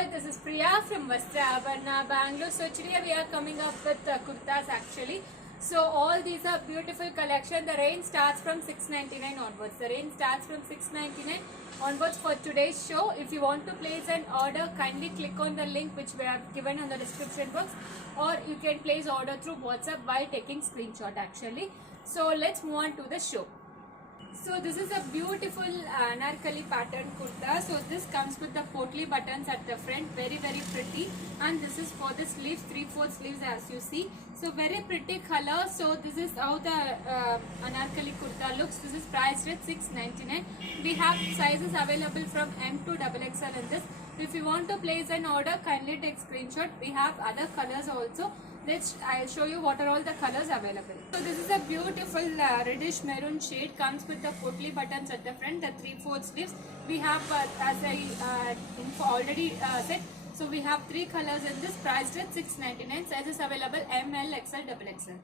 all, this is Priya from Vastra Abharna, Bangalore. So today we are coming up with kurtas actually. So all these are beautiful collection. The range starts from 699 onwards. The range starts from 699 onwards for today's show. If you want to place an order, kindly click on the link which we have given on the description box, or you can place order through WhatsApp by taking screenshot actually. So let's move on to the show. So this is a beautiful anarkali pattern kurta. So this comes with the potli buttons at the front, very pretty, and this is for the sleeves, 3/4 sleeves as you see. So very pretty color. So this is how the anarkali kurta looks. This is priced at 699. We have sizes available from M to XXL in this. If you want to place an order, kindly take screenshot. We have other colors also. I'll show you what are all the colors available. So this is a beautiful reddish maroon shade. Comes with the potli buttons at the front, the 3/4 sleeves. We have as I already said. So we have 3 colors in this, priced at 699. Sizes available M, L, XL, XXL.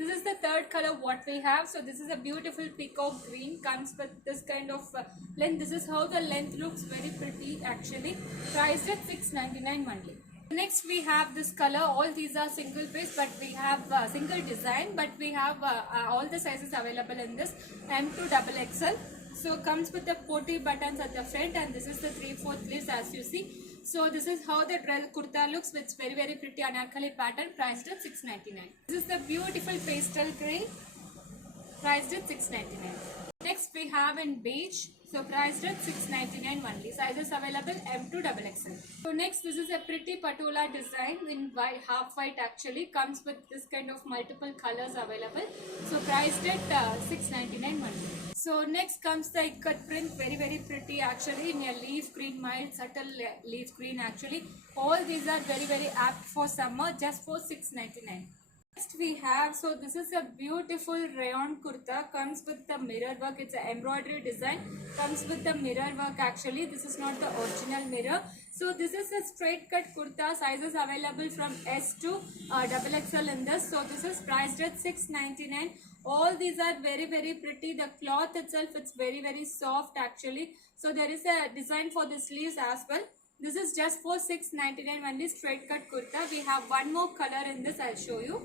This is the third color what we have. So this is a beautiful peacock green. Comes with this kind of length. This is how the length looks, very pretty actually. Priced at 699 only. Next we have this color. All these are single piece, but we have single design, but we have all the sizes available in this, M to XXL. So comes with the potli buttons at the front, and this is the 3/4 sleeves as you see. So this is how the kurta looks. It's very pretty anarkali pattern, priced at 699. This is the beautiful pastel grey, priced at 699. Next we have in beige. So priced at 699 only. Sizes available M to XXL. So next, this is a pretty patola design in white, half white actually. Comes with this kind of multiple colors available. So priced at 699 only. So next comes the ikat print, very pretty actually, in a leaf green, mild subtle leaf green actually. All these are very apt for summer, just for 699. Next we have, so this is a beautiful rayon kurta. Comes with the mirror work. It's an embroidery design. Comes with the mirror work actually. This is not the original mirror. So this is a straight cut kurta. Sizes available from S to XXL in this. So this is priced at 699. All these are very pretty. The cloth itself, it's very soft actually. So there is a design for the sleeves as well. This is just for 699 only, straight cut kurta. We have one more color in this. I'll show you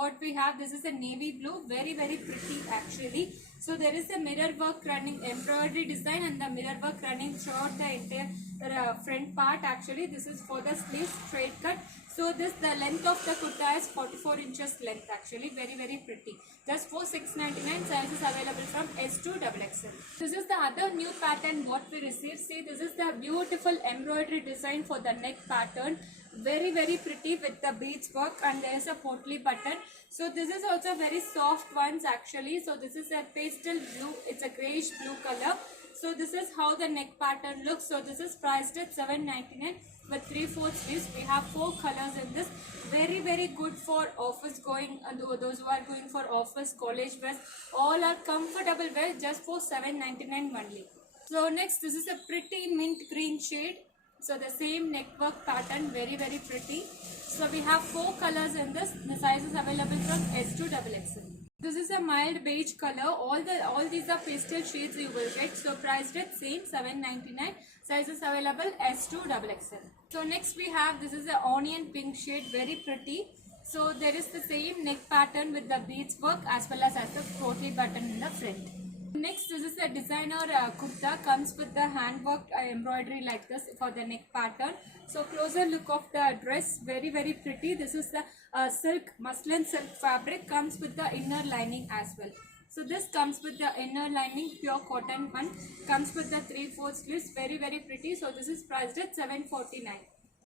what we have. This is a navy blue, very pretty actually. So there is a mirror work running, embroidery design, and the mirror work running throughout the entire front part actually. This is for the sleeves, straight cut. So the length of the kurta is 44 inches length actually, very pretty. Just for 699. Sizes available from S to XXL. This is the other new pattern what we received. See, this is the beautiful embroidery design for the neck pattern. Very pretty with the beads work, and there is a potli button. So this is also very soft ones actually. So this is a pastel blue. It's a grayish blue color. So this is how the neck pattern looks. So this is priced at 799 with 3/4 sleeves. We have 4 colors in this. Very good for office going, and those who are going for office, college wear. All are comfortable wear, just for 799 only. So next, this is a pretty mint green shade. So the same neck work pattern, very pretty. So we have 4 colors in this. The sizes available from S to XXL. This is a mild beige color. All these are pastel shades you will get. So priced at same 799. Sizes available S to XXL. So next we have, this is a onion pink shade, very pretty. So there is the same neck pattern with the beads work as well as the potli button in the front. Next, this is a designer kurta. Comes with the handwork embroidery like this for the neck pattern. So closer look of the dress, very pretty. This is the muslin silk fabric. Comes with the inner lining as well. So this comes with the inner lining, pure cotton one. Comes with the 3/4 sleeves, very pretty. So this is priced at 749.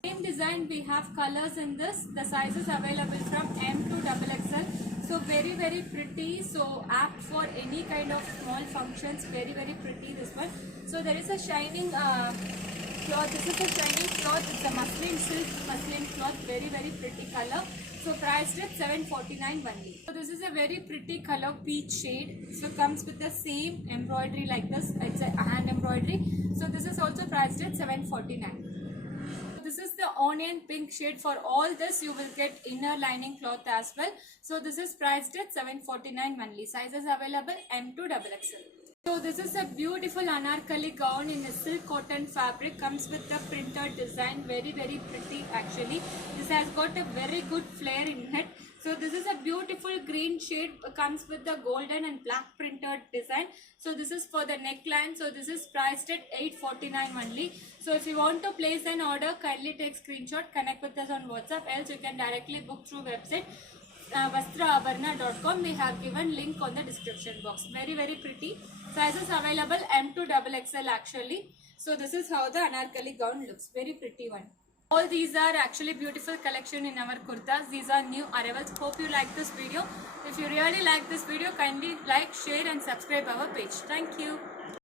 Same design, we have colors in this. The sizes available from M to XXL. So very pretty. So apt for any kind of small functions. Very pretty this one. So there is a shining cloth. This is a shining cloth. It's a muslin cloth. Very pretty color. So priced at 749 only. So this is a very pretty color, peach shade. So comes with the same embroidery like this. It's a hand embroidery. So this is also priced at 749. This is the onion pink shade. For all this you will get inner lining cloth as well. So this is priced at 749 only. Sizes available M to XXL. So this is a beautiful anarkali gown in a silk cotton fabric. Comes with the printed design. Very pretty actually. This has got a very good flare in it. So this is a beautiful green shade. Comes with the golden and black printed design. So this is for the neckline. So this is priced at $849 only. So if you want to place an order, kindly take screenshot. Connect with us on WhatsApp. Else you can directly book through website. vastraabarna.com. We have given link on the description box. Very pretty. Sizes available M to XXL actually. So this is how the anarkali gown looks. Very pretty one. All these are actually beautiful collection in our kurtas. These are new arrivals. Hope you like this video. If you really like this video, kindly like, share and subscribe our page. Thank you.